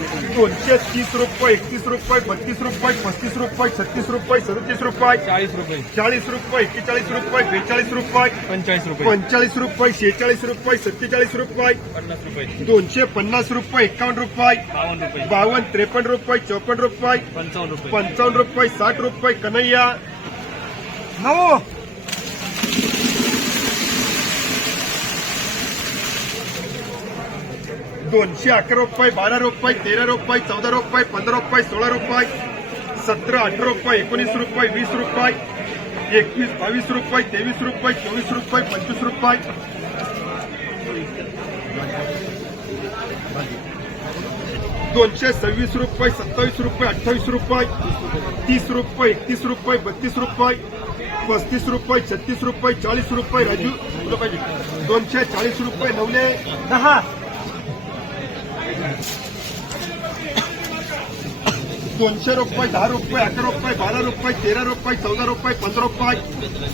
230 रुपये, 31 रुपये, 32 रुपये, 35 रुपये, 36 रुपये, 37 रुपये, 40 रुपये, 40 रुपये, 41 रुपये, 42 रुपये, 45 रुपये, 45 रुपये, 46 रुपये, 47 रुपये, 50 रुपये, 250 रुपये, 51 रुपये, 52 रुपये, 52, 53 रुपये, 54 रुपये, 55 रुपये, 55 रुपये, 60 रुपये, कन्हैया नऊ 211 रुपये, 12 रुपये, 13 रुपये, 14 रुपये, 15 रुपये, 16 रुपये, 17, 18 रुपये, 19 रुपये, 20 रुपये, 21, 22 रुपये, 23 रुपये, 24 रुपये, 25 रुपये, 226 रुपये, 27 रुपये, 28 रुपये, 30 रुपये, 31 रुपये, 32 रुपये, 35 रुपये, 36 रुपये, 40 रुपये, राजू 240 रुपये, नवले 10 200 रुपये, 10 रुपये, 11 रुपये, 12 रुपये, 13 रुपये, 14 रुपये, 15 रुपये,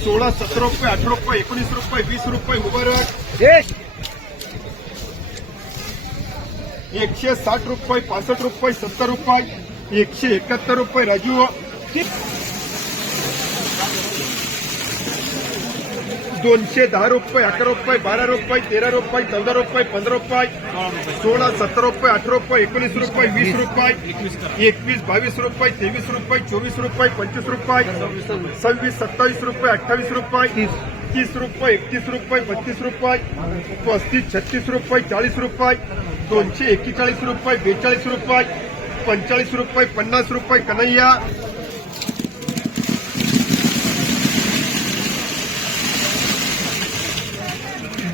16, 17 रुपये, 18 रुपये, 19 रुपये, 20 रुपये, मुबारक 160 रुपये, 65 रुपये, 70 रुपये, 171 रुपये, राजू 210 रुपये, 11 रुपये, 12 रुपये, 13 रुपये, 14 रुपये, 15 रुपये, 16, 17 रुपये, 18 रुपये, 19 रुपये, 20 रुपये, 21, 22 रुपये, 23 रुपये, 24 रुपये, 25 रुपये, 26, 27 रुपये, 28 रुपये, 30 रुपये, 31 रुपये, 32 रुपये, 35, 36 रुपये, 40 रुपये, 241 रुपये, 42 रुपये, 45 रुपये, 50 रुपये, कन्हैया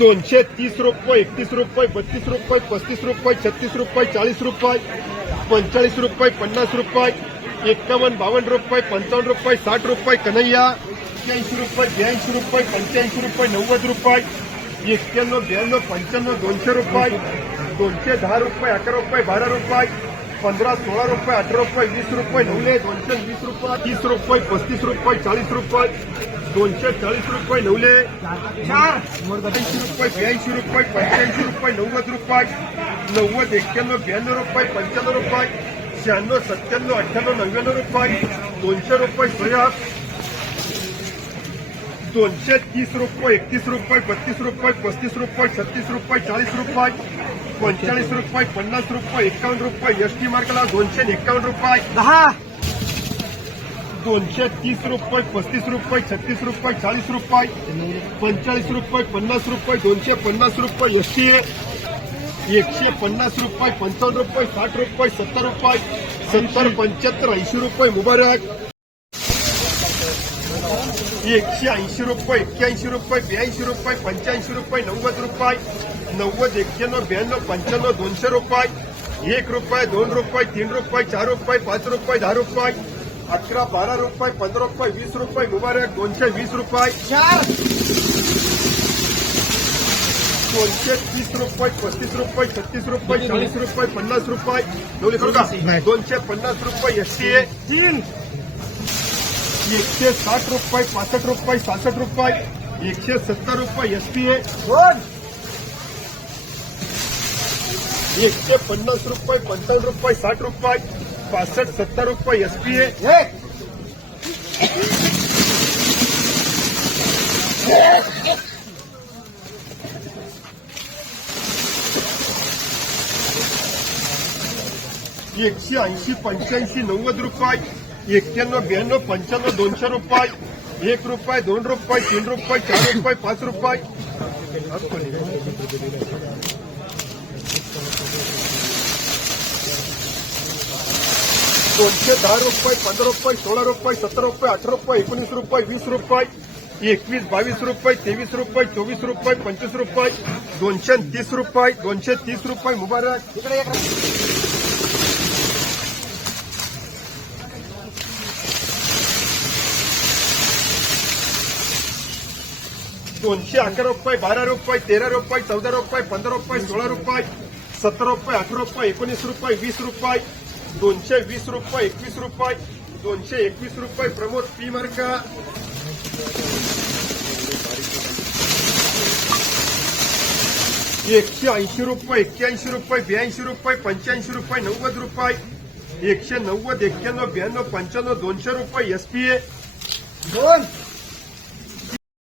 230 रुपये, 31 रुपये, 32 रुपये, 35 रुपये, 36 रुपये, 40 रुपये, 45 रुपये, 50 रुपये, 51, 52 रुपये, 55 रुपये, 60 रुपये, कन्हैया 81 रुपये, 82 रुपये, 85 रुपये, 90 रुपये, 91, 92, 95, 200 रुपये, 210 रुपये, 11 रुपये, 12 रुपये, 15, 16 रुपये, 18 रुपये, 20 रुपये, नवले 220 रुपये, 30 रुपये, 35 रुपये, 40 रुपये, 240 रुपये, नवले 80 रुपये, 82 रुपये, 85 रुपये, 90 रुपये, 90, 91, 92 रुपये, 95 रुपये, 96, 97, 98, 99 रुपये, 200 रुपये, सोया 230 रुपये, 31 रुपये, 32 रुपये, 35 रुपये, 36 रुपये, 40 रुपये, 45 रुपये, 50 रुपये, 51 रुपये, एसटी मार्कला 251 रुपये 10 230 रुपये, 35 रुपये, 36 रुपये, 40 रुपये, 45 रुपये, 50 रुपये, 250 रुपये, एसटी 150 रुपये, 55 रुपये, 60 रुपये, 70 रुपये, 70, 75, 80 रुपये, मुबारक 180 रुपये, 81 रुपये, 82 रुपये, 85 रुपये, 90 रुपये, 90, 91, 92, 95, 200 रुपये, 1 रुपये, 2 रुपये, 3 रुपये, 4 रुपये, 5 रुपये, 10 रुपये, 11, 12 रुपये, 15 रुपये, 20 रुपये, मुबारक 220 रुपये 230 रुपये, 35 रुपये, 36 रुपये, 40 रुपये, 50 रुपये, 250 रुपये, एसटी 3 160 रुपये, 65 रुपये, 66 रुपये, 170 रुपये, एसपी 2 150 रुपये, 55 रुपये, 60 रुपये, 65, 70 रुपये, एसपी 180, 85, 90 रुपये, 91, 92, 95, 200 रुपये, 1 रुपये, 2 रुपये, 3 रुपये, 4 रुपये, 5 रुपये, 210 रुपये, 15 रुपये, 16 रुपये, 17 रुपये, 18 रुपये, 19 रुपये, 20 रुपये, 21, 22 रुपये, 23 रुपये, 24 रुपये, 25 रुपये, 230 रुपये, 230 रुपये, मुबारक 211 रुपये, 12 रुपये, 13 रुपये, 14 रुपये, 15 रुपये, 16 रुपये, 17 रुपये, 18 रुपये, 19 रुपये, 20 रुपये, 220 रुपये, 21 रुपये, 221 रुपये, प्रमोद पी मार्का 180 रुपये 81 रुपये 82 रुपये 85 रुपये 90 रुपये 190 91 92 95 200 रुपये एसपीए 2